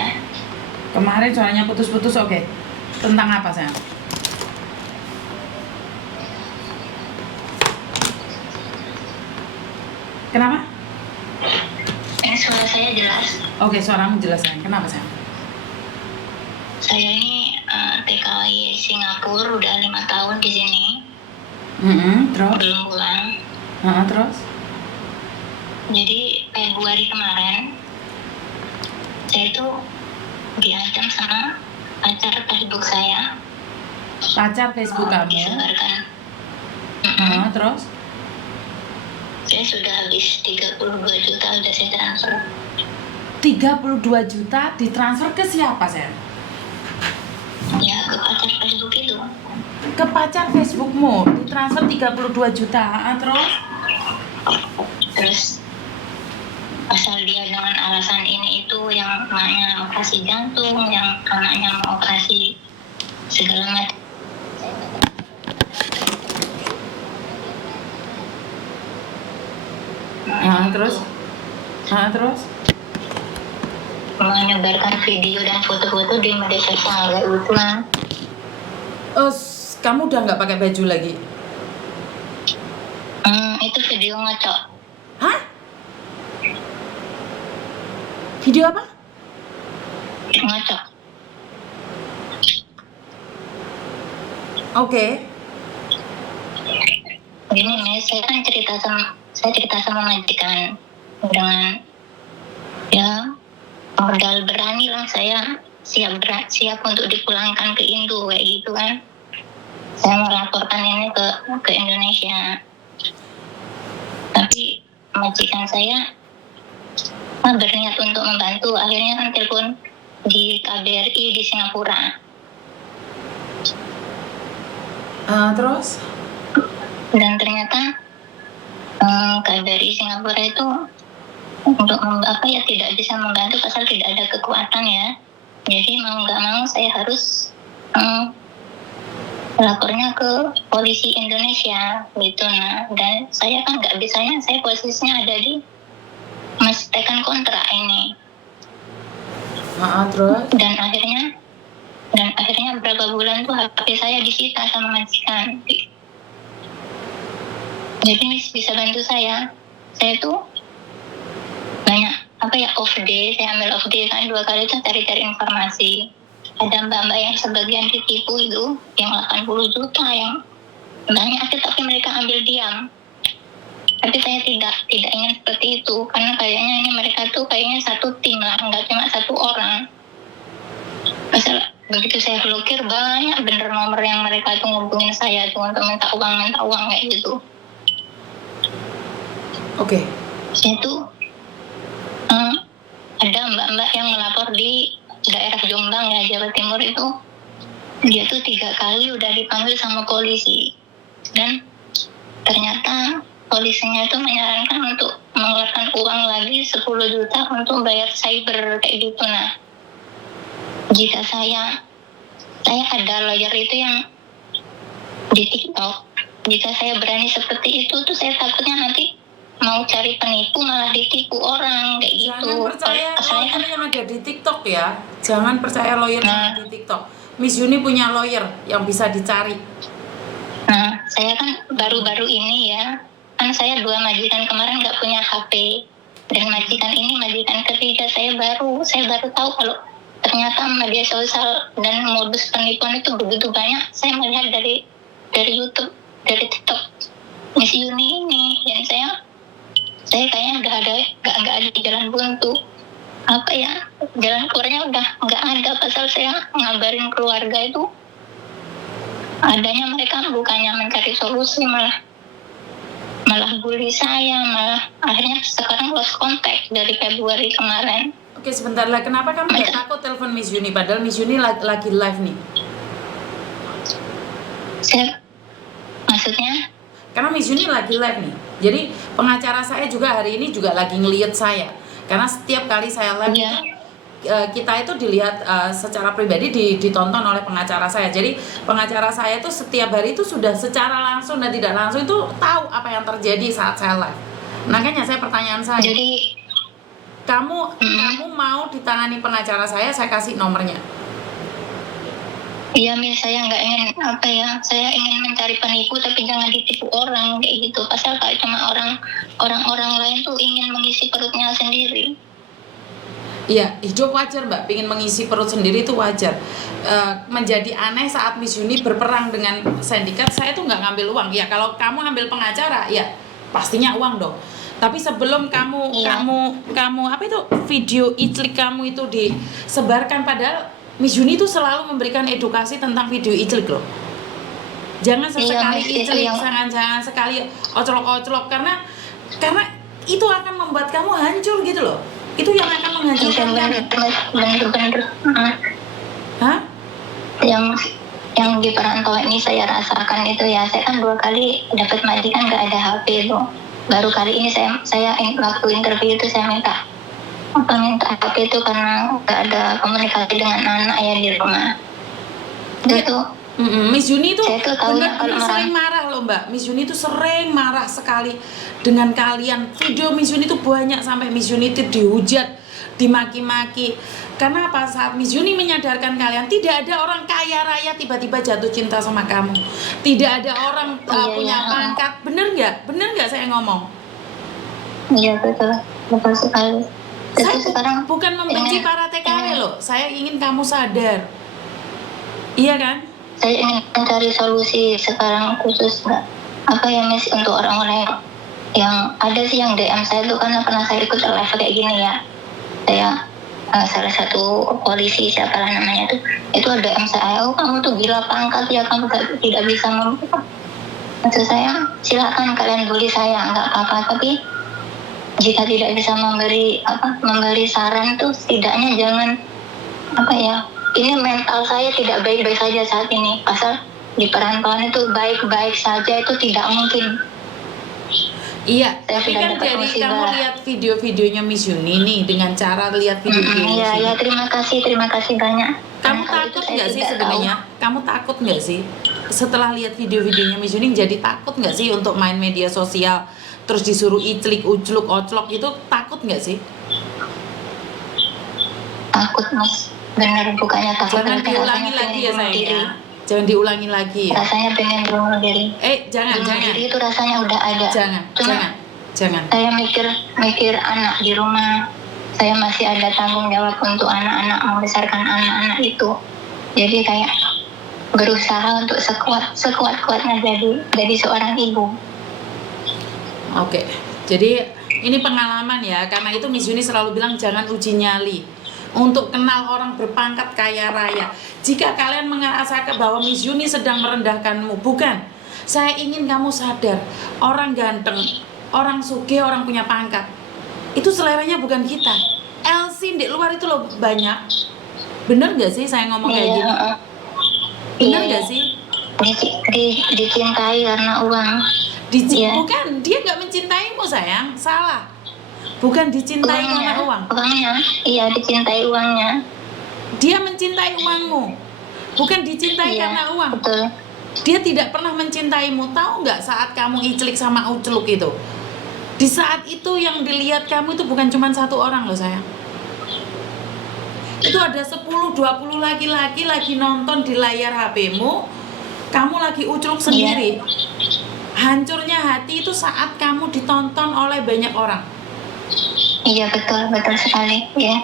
ya. Kemarin suaranya putus-putus, oke. Tentang apa, sayang? Kenapa? Ini suara saya jelas. Oke, suaramu jelas, sayang. Kenapa, sayang? Saya ini TKI Singapura udah 5 tahun di sini. Terus? Belum pulang. Terus? Jadi Februari kemarin saya itu diancam sama pacar Facebook saya. Pacar Facebook kamu? Disebarkan. Terus? Saya sudah habis 32 juta udah saya transfer. 32 juta ditransfer ke siapa, sayang? Ya ke pacar Facebook itu. Ke pacar Facebookmu ditransfer 32 juta. Terus asal dia dengan alasan ini itu, yang anaknya operasi jantung, yang anaknya mau operasi segala macam. Terus? Menyebarkan video dan foto-foto di media sosial kayak gitu lah. Kamu udah nggak pakai baju lagi? Itu video ngocok. Hah? Video apa? Ngocok. Oke. Gini nih, saya kan cerita sama majikan dengan ya modal berani lah, saya siap untuk dipulangkan ke Indo kayak gitu kan. Saya melaporkan ini ke Indonesia, tapi majikan saya berniat untuk membantu. Akhirnya kan telepon di KBRI di Singapura. Terus? Dan ternyata KBRI Singapura itu untuk tidak bisa membantu pasal tidak ada kekuatan ya. Jadi mau nggak mau saya harus lapornya ke polisi Indonesia gitu. Nah, dan saya kan nggak bisanya, saya posisinya ada di masih tekan kontrak ini. Terus? Dan akhirnya berapa bulan tuh HP saya disita sama majikan. Jadi bisa bantu saya tuh banyak off day, saya ambil off day kan 2 kali tuh cari-cari informasi. Ada mbak-mbak yang sebagian ditipu itu yang 80 juta yang banyak, tapi mereka ambil diam. Tapi saya tidak ingin seperti itu, karena kayaknya ini mereka tuh kayaknya satu tim lah, nggak cuma satu orang. Pasal begitu saya blokir, banyak bener nomor yang mereka tuh ngubungin saya tuh untuk minta uang kayak gitu. Oke. Saya tuh ada mbak-mbak yang melapor di daerah Jombang ya, Jawa Timur itu. Dia tuh 3 kali udah dipanggil sama polisi, dan ternyata polisinya itu menyarankan untuk mengeluarkan uang lagi 10 juta untuk bayar cyber kayak gitu. Nah, jika saya ada lawyer itu yang di TikTok, jika saya berani seperti itu tuh saya takutnya nanti mau cari penipu malah ditipu orang kayak gitu. Jangan percaya lawyer yang ada di TikTok ya. Jangan percaya lawyer yang ada di TikTok. Miss Yuni punya lawyer yang bisa dicari. Nah, saya kan baru-baru ini ya, kan saya 2 majikan kemarin nggak punya HP, dan majikan ini majikan ketiga saya baru tahu kalau ternyata media sosial dan modus penipuan itu begitu banyak. Saya melihat dari YouTube, dari TikTok Miss Yuni ini, dan saya kayaknya nggak ada jalan buntu. Jalan keluarnya udah nggak ada, pasal saya ngabarin keluarga itu adanya mereka bukannya mencari solusi, malah bully saya, malah akhirnya sekarang lost contact dari Februari kemarin. Oke, sebentar lah. Kenapa kamu nggak takut telepon Miss Yuni? Padahal Miss Yuni lagi live nih. Maksudnya? Karena Miss Yuni lagi live nih. Jadi pengacara saya juga hari ini juga lagi ngeliat saya. Karena setiap kali saya live itu kita itu dilihat secara pribadi, ditonton oleh pengacara saya. Jadi pengacara saya itu setiap hari itu sudah secara langsung dan tidak langsung itu tahu apa yang terjadi saat saya live. Makanya saya pertanyaan saya. Jadi kamu mau ditangani pengacara saya kasih nomornya. Iya, Miss, saya nggak ingin saya ingin mencari penipu tapi jangan ditipu orang kayak gitu. Pasal kayak cuma orang lain tuh ingin mengisi perutnya sendiri. Iya, hidup wajar Mbak, pingin mengisi perut sendiri itu wajar. Menjadi aneh saat Miss Yuni berperang dengan sindikat, saya tuh nggak ngambil uang. Ya kalau kamu ambil pengacara, ya pastinya uang dong. Tapi sebelum kamu apa itu video iclik kamu itu disebarkan, padahal Miss Yuni itu selalu memberikan edukasi tentang video iclik loh. Jangan sesekali iclik, jangan sekali oclok-oclok karena itu akan membuat kamu hancur gitu loh. Itu yang akan menghancurkan kamu. Bener. Hah? Yang di perantauan ini saya rasakan itu ya, saya kan 2 kali dapat majikan nggak ada HP itu. Baru kali ini saya waktu interview itu saya minta HP itu karena nggak ada komunikasi dengan anak ya di rumah. Itu Miss Yuni itu benar-benar sering marah loh Mbak. Miss Yuni itu sering marah sekali dengan kalian. Video Miss Yuni itu banyak sampai Miss Yuni itu dihujat, dimaki-maki. Karena apa? Saat Miss Yuni menyadarkan kalian, tidak ada orang kaya raya tiba-tiba jatuh cinta sama kamu. Tidak ada orang punya pangkat. Bener nggak saya ngomong? Iya, betul sekali. Saya sekarang bukan membenci para TKW loh. Saya ingin kamu sadar. Iya kan? Saya ingin mencari solusi sekarang khusus Miss, untuk orang-orang yang ada sih yang DM saya tuh karena pernah saya ikut live kayak gini ya. Saya salah satu polisi siapalah namanya tuh, itu ada DM saya, kamu tuh gila pangkat ya, kamu tidak bisa maksud saya, silakan kalian bully saya nggak apa-apa, tapi jika tidak bisa memberi saran tuh setidaknya jangan ini mental saya tidak baik-baik saja saat ini. Pasal di perantauan itu baik-baik saja itu tidak mungkin. Iya, tapi kan dari kamu lihat video-videonya Miss Yuni nih, dengan cara lihat video-video Iya, terima kasih banyak. Kamu takut nggak sih sebenarnya? Kamu takut nggak sih setelah lihat video-videonya Miss Yuni, jadi takut nggak sih untuk main media sosial terus disuruh iclik, ucluk, oclok, itu takut nggak sih? Takut Mas, bener, bukannya takut. Jangan diulangi lagi ya sayangnya. Jangan diulangi lagi ya. Rasanya pengen bunuh diri. Jangan. Diri itu rasanya udah ada. Jangan. Saya mikir anak di rumah. Saya masih ada tanggung jawab untuk anak-anak, membesarkan anak-anak itu. Jadi kayak berusaha untuk sekuat-kuatnya jadi seorang ibu. Oke. Jadi ini pengalaman ya. Karena itu Miss Yuni selalu bilang jangan uji nyali untuk kenal orang berpangkat kaya raya. Jika kalian merasakan bahwa Miss Yuni sedang merendahkanmu, bukan. Saya ingin kamu sadar, orang ganteng, orang sugih, orang punya pangkat, itu seleranya bukan kita. Elsie di luar itu loh banyak. Bener gak sih saya ngomong kayak gini? Bener gak sih? Dicintai karena uang. Bukan, dia gak mencintaimu sayang, salah. Bukan dicintai karena uang. Uangnya, iya dicintai uangnya. Dia mencintai uangmu, bukan dicintai karena uang. Betul. Dia tidak pernah mencintaimu. Tahu nggak saat kamu iclik sama ucluk itu? Di saat itu yang dilihat kamu itu bukan cuma 1 orang loh sayang. Itu ada 10-20 laki-laki lagi nonton di layar HP-mu. Kamu lagi ucluk sendiri. Hancurnya hati itu saat kamu ditonton oleh banyak orang. Iya, betul sekali ya.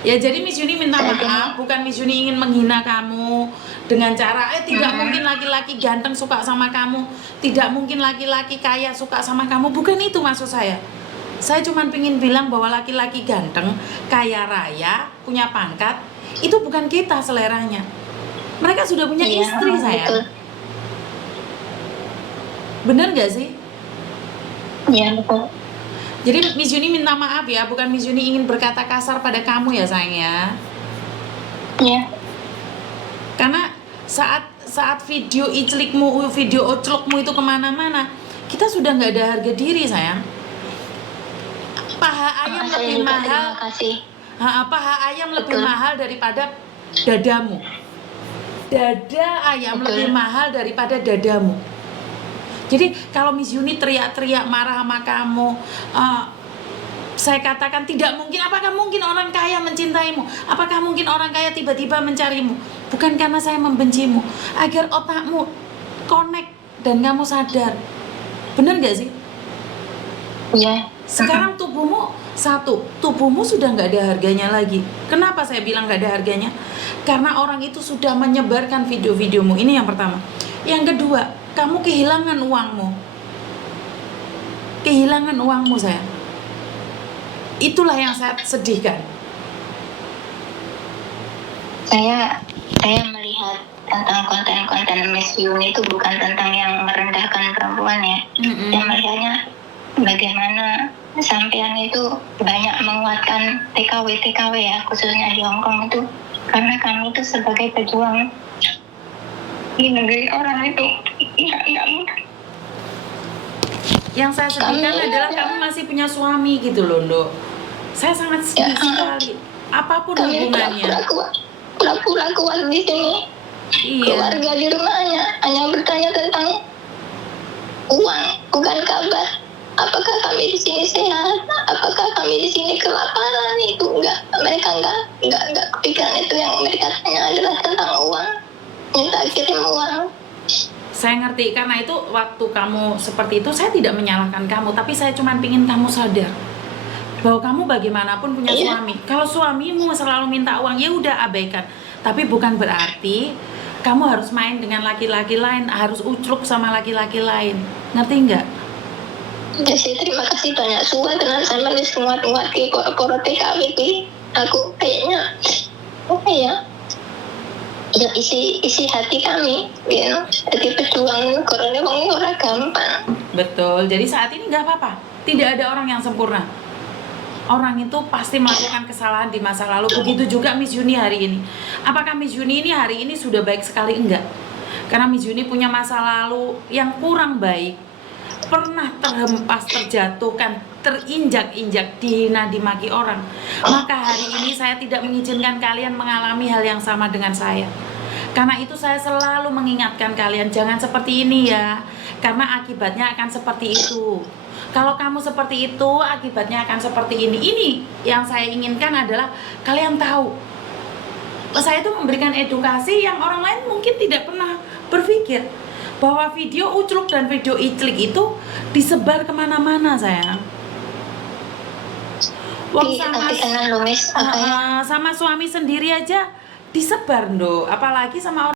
Ya, jadi Miss Yuni minta maaf, bukan Miss Yuni ingin menghina kamu dengan cara tidak mungkin laki-laki ganteng suka sama kamu, tidak mungkin laki-laki kaya suka sama kamu, bukan itu maksud saya. Saya cuma ingin bilang bahwa laki-laki ganteng, kaya raya, punya pangkat, itu bukan kita seleranya. Mereka sudah punya istri sayang. Bener gak sih? Iya, betul. Jadi Miss Yuni minta maaf ya, bukan Miss Yuni ingin berkata kasar pada kamu ya sayang ya. Iya. Karena saat video iclikmu, video oclokmu itu kemana-mana, kita sudah nggak ada harga diri sayang. Paha ayam lebih mahal. Paha ayam lebih mahal daripada dadamu. Dada ayam lebih mahal daripada dadamu. Jadi kalau Miss Yuni teriak-teriak marah sama kamu, Saya katakan tidak mungkin. Apakah mungkin orang kaya mencintaimu? Apakah mungkin orang kaya tiba-tiba mencarimu? Bukan karena saya membencimu, agar otakmu connect dan kamu sadar. Bener gak sih? Iya. Sekarang tubuhmu sudah nggak ada harganya lagi. Kenapa saya bilang nggak ada harganya? Karena orang itu sudah menyebarkan video-videomu. Ini yang pertama. Yang kedua, kamu kehilangan uangmu. Kehilangan uangmu, saya. Itulah yang saya sedihkan. Saya melihat tentang konten-konten Miss Yuni itu bukan tentang yang merendahkan perempuan ya. Saya melihatnya bagaimana sampean itu banyak menguatkan TKW ya, khususnya di Hongkong itu, karena kami itu sebagai pejuang di negeri orang itu nggak mudah. Yang saya sedihkan adalah kamu masih punya suami gitu loh, Ndok. Saya sangat sedih sekali. Apapun hubungannya. Pura-pura kuat di sini. Iya. Keluarga di rumahnya hanya bertanya tentang uang, bukan kabar. Apakah kami di sini sehat? Apakah kami di sini kelaparan? Itu mereka enggak kepikiran. Itu yang mereka tanya adalah tentang uang. Minta kirim uang. Saya ngerti, karena itu waktu kamu seperti itu saya tidak menyalahkan kamu, tapi saya cuma pingin kamu sadar bahwa kamu bagaimanapun punya suami. Kalau suamimu selalu minta uang, ya udah abaikan. Tapi bukan berarti kamu harus main dengan laki-laki lain, harus ucluk sama laki-laki lain. Ngerti nggak? Ya sih, terima kasih banyak suka dengan sama di semua ke koro TKW ini. Aku kayaknya ya isi hati kami, ya. Jadi pejuang korone wong ora gampang. Betul. Jadi saat ini nggak apa-apa. Tidak ada orang yang sempurna. Orang itu pasti melakukan kesalahan di masa lalu. Begitu juga Miss Yuni hari ini. Apakah Miss Yuni ini hari ini sudah baik sekali? Enggak. Karena Miss Yuni punya masa lalu yang kurang baik. Pernah terhempas, terjatuhkan, terinjak-injak, dihina, dimaki orang. Maka hari ini saya tidak mengizinkan kalian mengalami hal yang sama dengan saya. Karena itu saya selalu mengingatkan kalian, jangan seperti ini ya. Karena akibatnya akan seperti itu. Kalau kamu seperti itu, akibatnya akan seperti ini. Ini yang saya inginkan adalah kalian tahu. Saya itu memberikan edukasi yang orang lain mungkin tidak pernah berpikir. Bahwa video ucluk dan video iclik itu disebar kemana-mana, sayang. Wong sama suami sendiri aja disebar, Ndok. Apalagi sama orang